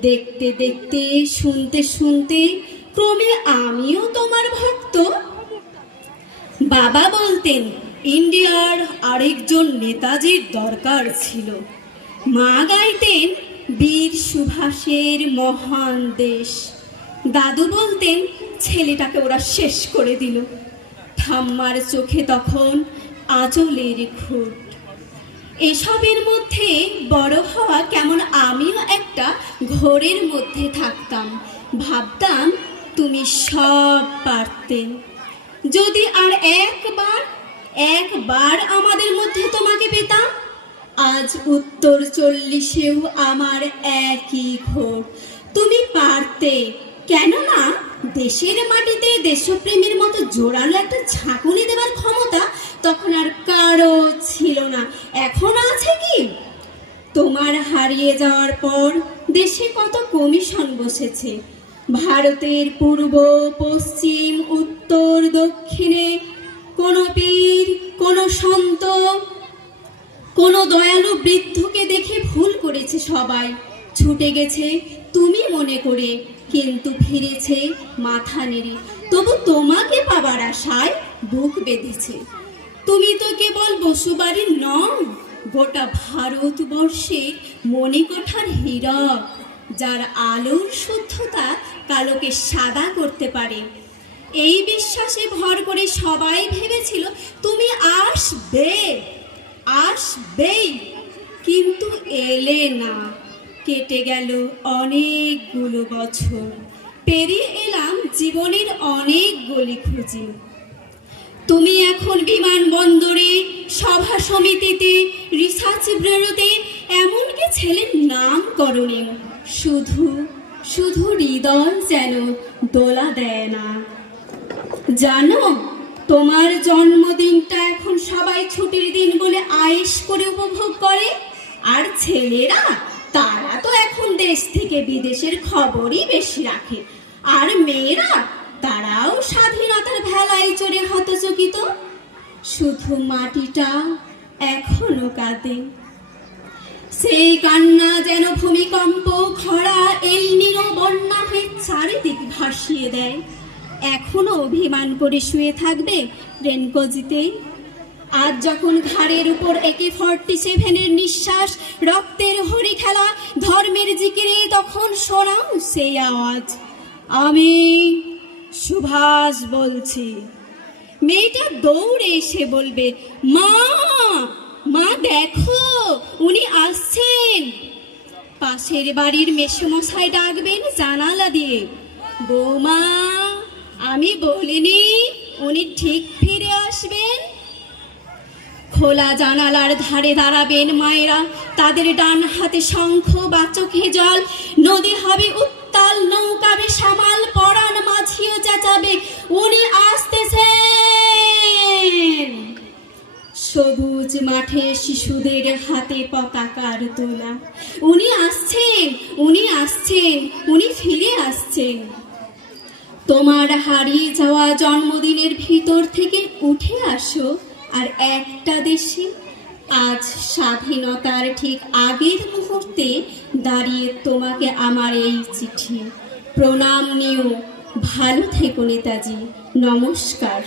দেখতে দেখতে, শুনতে শুনতে ক্রমে আমিও তোমার ভক্ত। বাবা বলতেন, ইন্ডিয়ার আরেকজন নেতাজির দরকার ছিল। মা গাইতেন, বীর সুভাষের মহান দেশ। দাদু বলতেন, ছেলেটাকে ওরা শেষ করে দিল। ঠাম্মার চোখে তখন আঁচলের খুঁট। এসবের মধ্যে বড় হওয়া কেমন একটা ঘোরের মধ্যে থাকতাম। ভাবতাম তুমি সব পারতেন যদি আর একবার একবার আমাদের মধ্যে তোমাকে পেতাম, আজ উত্তর চল্লিশেও আমার একই ঘোর। তুমি পারতে। কেননা দেশের মাটিতে দেশপ্রেমের মতো জোরালো একটা ঝাঁকুনি দেওয়ার ক্ষমতা তখন আর কারও ছিল না। এখন আছে কি? তোমার হারিয়ে যাওয়ার পর দেশে কত কমিশন বসেছে? ভারতের পূর্ব, পশ্চিম, উত্তর, দক্ষিণে কোনো পীর, কোনো সন্ত, কোনো দয়ালু বৃদ্ধকে দেখে ভুল করেছে সবাই। ছুটে গেছে তুমি মনে করে, কিন্তু ফিরেছে মাথা নেড়ে। তবু তোমাকে পাবার আশায় বুক বেঁধেছে। তুমি তো কেবল বসুবাড়ির নও। গোটা ভারতবর্ষের মণিকোঠার হীরক যার আলোর শুদ্ধতা কালোকে সাদা করতে পারে। এই বিশ্বাসে ভর করে সবাই ভেবেছিল, তুমি আসবে আসবেই কিন্তু এলে না। কেটে গেল অনেকগুলো বছর। পেরিয়ে এলাম জীবনের অনেক গলি খুঁজি। তুমি এখন বিমানবন্দরে, সভা সমিতিতে, রিসার্চ ব্যুরোতে, এমনকি ছেলের নাম করণে শুধু শুধু হৃদয় যেন দোলা দেয় না। জানো, তোমার জন্মদিনটা এখন সবাই ছুটির দিন বলে আয়েশ করে উপভোগ করে, আর ছেলেরা, তারা তো এখন দেশ থেকে বিদেশের খবরই বেশি রাখে। আর মেয়েরা তারাও স্বাধীনতার ভেলায় চড়ে হতচকিত। শুধু মাটিটা এখনও কাঁদে। সেই কান্না যেন ভূমিকম্প, খরা এলনিনো বন্যা হয়ে চারিদিক ভাসিয়ে দেয়। এখনও অভিমান করে শুয়ে থাকবে রেনকোজিতে আজ যখন ঘাড়ের উপর একে ফর্টি সেভেনের নিঃশ্বাস, রক্তের হরি খেলা, ধর্মের জিকিরে তখন শোনাও সেই আওয়াজ। আমি সুভাষ বলছি। মেয়েটা দৌড়ে এসে বলবে, মা মা দেখো, উনি আসছেন। পাশের বাড়ির মেসমশাই ডাকবেন জানালা দিয়ে, বৌমা, আমি বলিনি উনি ঠিক ফিরে আসবেন। খোলা জানালার ধারে দাঁড়াবেন মায়েরা, তাদের ডান হাতে শঙ্খ বা চোখে জল, নদী হবে উত্তাল নৌকাবে সামাল পরাণ মাঝিও চেঁচাবে উনি আসতেছেন। সবুজ মাঠে শিশুদের হাতে পতাকার তোলা। উনি আসছেন উনি আসছেন, উনি ফিরে আসছেন। তোমার হারিয়ে যাওয়া জন্মদিনের ভিতর থেকে উঠে আসো, আর একটা দেশে। আজ স্বাধীনতার ঠিক আগের মুহূর্তে দাঁড়িয়ে তোমাকে আমার এই চিঠি। প্রণাম নিও। ভালো থেকো নেতাজি নমস্কার।